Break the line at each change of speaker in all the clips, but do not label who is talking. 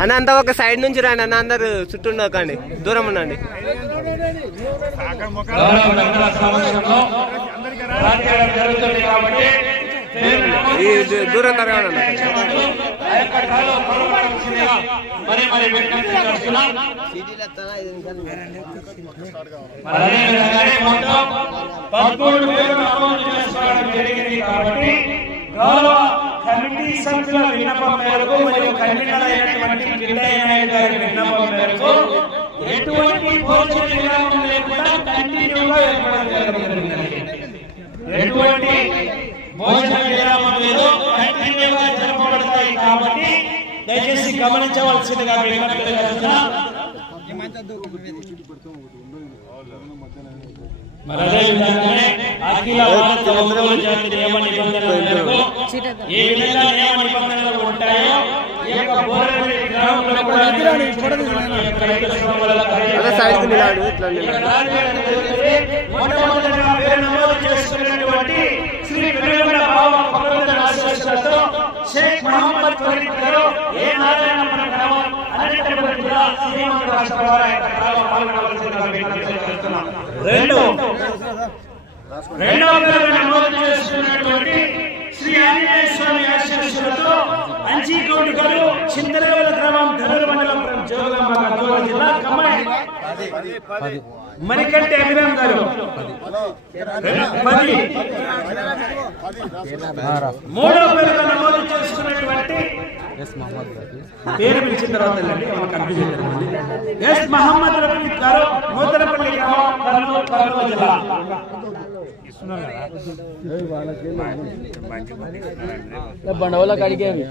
అన్న అంతా ఒక సైడ్ నుంచి రండి అన్న అందరు చుట్టూ ఉండకండి దూరం ఉండండి దూరం
పదమూడు వేలు నమోదు చేసుకోవడం జరిగింది కాబట్టి గౌరవ కమిటీ సభ్యుల విన్నపం మేరకు మరియు కన్వీనర్ అయినటువంటి కిట్టయ్య గారి విన్నపం మేరకు ఎటువంటి భోజన విరామం లేకుండా కంటిన్యూగా ఎటువంటి భోజన విరామం లేదు కంటిన్యూగా జరపబడతాయి కాబట్టి దయచేసి గమనించవలసిందిగా విజ్ఞప్తి మరి అదేవిధంగానే అఖిల భారత ఒంగోలు జాతి నియమ నిబంధనల మేరకు ఏ విధంగా నియమ నిబంధనలు ఉంటాయో ఈ యొక్క బోరవెల్లి గ్రామంలో కూడా యొక్క రైతు జరిగితే మొట్టమొదటిగా పేరు నమోదు చేసుకున్నటువంటి శ్రీ వివేకానంద బాబా భగవంతుని ఆశీస్సులతో షేక్ మహమ్మద్ ఫరీద్ గారు ఏ నారాయణపురం గ్రామం అనంతపురం జిల్లా శ్రీమంత రాష్ట్ర వారి యొక్క గ్రామం పాల్గొనవలసిందిగా విజ్ఞప్తి చేస్తున్నాం. రెండు రెండవ పేరు నమోదు చేసుకున్నటువంటి శ్రీ ఆంజనేయ స్వామి ఆశీస్సులతో అంచీకౌంట్ గారు చింతలగల గ్రామం ధనుల మండలం జోగులాంబ గద్వాల జిల్లా కమ్మాయి. మరికంటే అభిరామ్ గారు. పది. మూడవ పేరుగా నమోదు చేసుకున్నటువంటి పేరు పిలిచిన తర్వాత. ఎస్ మహమ్మద్ రఫీ గారు నూతనపల్లి గ్రామం కర్నూలు కర్నూలు జిల్లా.
బండవల్ల కడిగేవి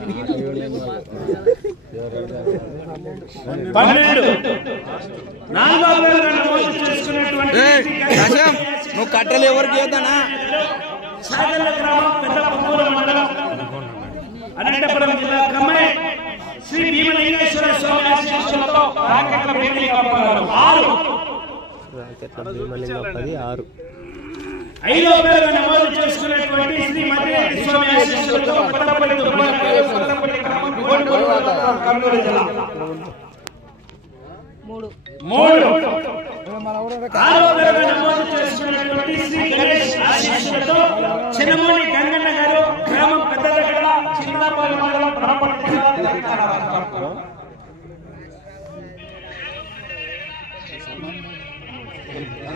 పన్నెండు.
నువ్వు కట్టలు ఎవరికి
మండలం. ఆశీస్సులతో రాకెట్ల ప్రేమి కాపాడారు. ఆరు.
రాకెట్ల భీమలింగ పది ఆరు.
ఐదో పేరుగా నమోదు చేసుకున్నటువంటి శ్రీ మధ్యరెడ్డి స్వామి ఆశీస్సులతో కొత్తపల్లి కొత్తపల్లి గ్రామం, కర్నూలు జిల్లా. మూడు. ఆరో పేరుగా నమోదు చేసుకున్నటువంటి శ్రీ గణేష్ ఆశీస్సులతో చిన్నమూరి గంగన్న గారు గ్రామం పెద్దదగడ చిన్నపల్లి మండలం జిల్లా తెలంగాణ రాష్ట్రం. పదకొండు ఏడో పేరు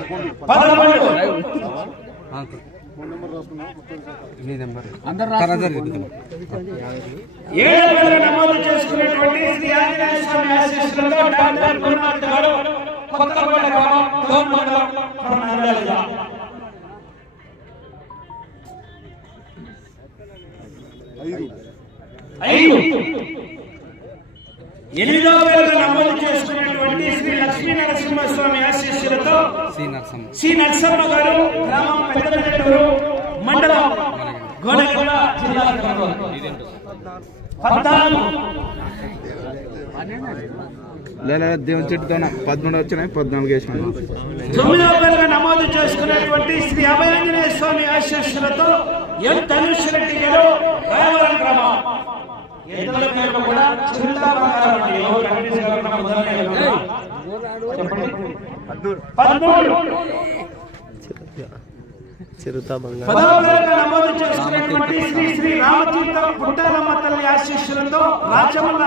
నమోదు చేసుకున్నటువంటి శ్రీ ఆంజనేయ స్వామి ఆశీస్సులతో డాక్టర్ గురునాథ్ గారు కొత్తకోట గ్రామం మండలం సి నరసమ్మ. గారు గ్రామం పెద్దనెట్టూరు మండలం గోనెగొండ జిల్లా
లేదా దేవుని చెట్టుతో పదమూడు వచ్చినాయి పద్నాలుగు వేసినాయి.
తొమ్మిదవ పేరుగా నమోదు చేసుకున్నటువంటి శ్రీ అభయాంజనేయ స్వామి ఆశీస్సులతో ఎన్ ధనుష్ రెడ్డి గారు రాయవరం గ్రామం. ఎద్దుల కూడా చిరుతా బంగారం చెప్పండి.
చిరుత
నమోదు చేసుకున్నటువంటి శ్రీ శ్రీ రామతీర్థం పుట్టాలమ్మ తల్లి ఆశీస్సులతో రాచమల్ల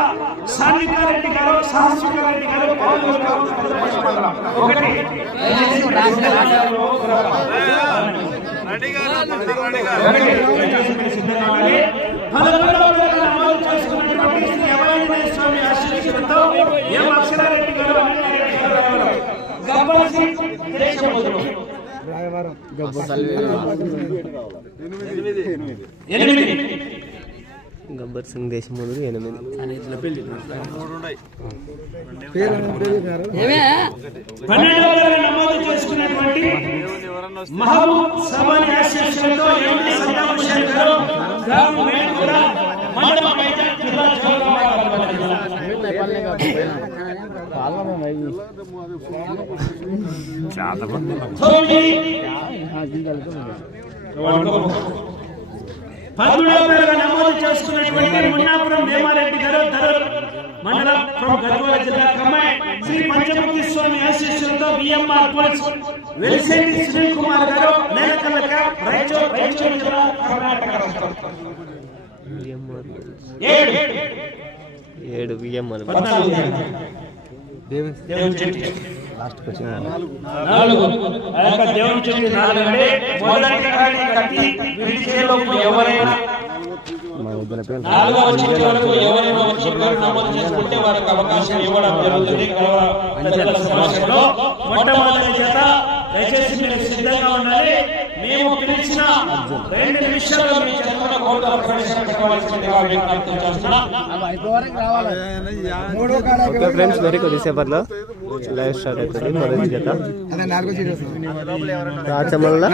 సాన్వికారెడ్డి గారు సహస్వికారెడ్డి గారు ఒకటి. పదకొండవ పేరుగా నమోదు చేసుకున్నటువంటి శ్రీ అభయాంజనేయ స్వామి ఆశీస్సులతో ఎం అక్షరారెడ్డి గారు అన్నిరెడ్డి గారు గబ్బర్ సింగ్ దేశముద్రు ఎనిమిది
గబ్బర్ సింగ్. దేశముడు ఎనిమిది.
మహబూబ్ పదమూడవ పేరుగా నమోదు చేసుకున్నటువంటి మున్నాపురం భీమారెడ్డి గారు ధరూర్ మండలం. ఫ్రమ్ గద్వాల జిల్లా కమ్మాయి శ్రీ పంచముఖి స్వామి ఆశీస్సులతో బిఎంఆర్ పోల్స్ వెలిసేటి కుమార్ గారు నేలకల్ల క్యాంప్ రాయచూర్ రాయచూర్ జిల్లా కర్ణాటక రాష్ట్రం ఏడు
ఏడు
పద్నాలుగు. దేవుని చెట్టు నాలుగు. దేవుని చెట్టు నాలుగు అంటే మొదటి కాడి కట్టి విడిచేలోపు ఎవరైనా నాలుగవ చెట్టు వరకు ఎవరైనా వచ్చి పేరు నమోదు చేసుకుంటే వారికి అవకాశం ఇవ్వడం జరుగుతుంది. మొట్టమొదటి చేత దయచేసి మీరు సిద్ధంగా ఉండాలి. రెండు నిమిషాల్లో మీ చెత్తన కోట ప్రవేశం పెట్టవలసిందిగా విజ్ఞప్తి చేస్తున్నాం.
ఓకే ఫ్రెండ్స్ మరి కొద్దిసేపట్లో లైవ్ స్టార్ట్ అవుతుంది మొదటి జత Rachamalla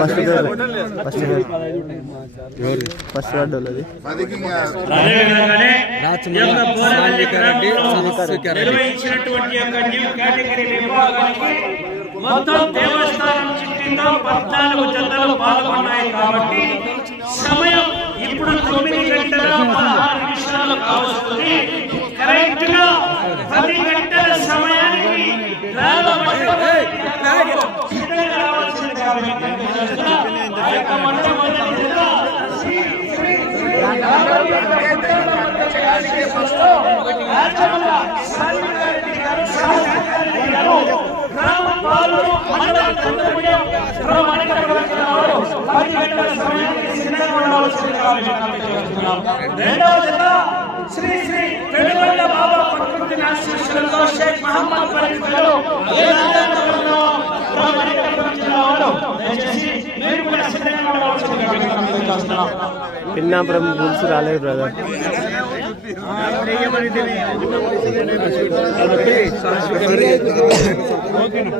first first first ward
గ్రామంలో నిర్వహించినటువంటి యొక్క న్యూ కేటగిరీ విభాగానికి మొత్తం దేవస్థానం చుట్టూ పద్నాలుగు జతలు పాల్గొన్నాయి కాబట్టి సమయం ఇప్పుడు తొమ్మిది గంటల పదహారు నిమిషాలు కావస్తుంది. కరెక్ట్గా పది గంటల సమయానికి గ్రామ మట్టంలో సిద్ధంగా రావాల్సిందిగా విజ్ఞప్తి జత శ్రీ శ్రీ బాబా ప్రకృతి ఆశీస్సులతో షేక్ మహమ్మద్ ఏ
పిన్నాపురం గుల్స్ రాలేదు బ్రదర్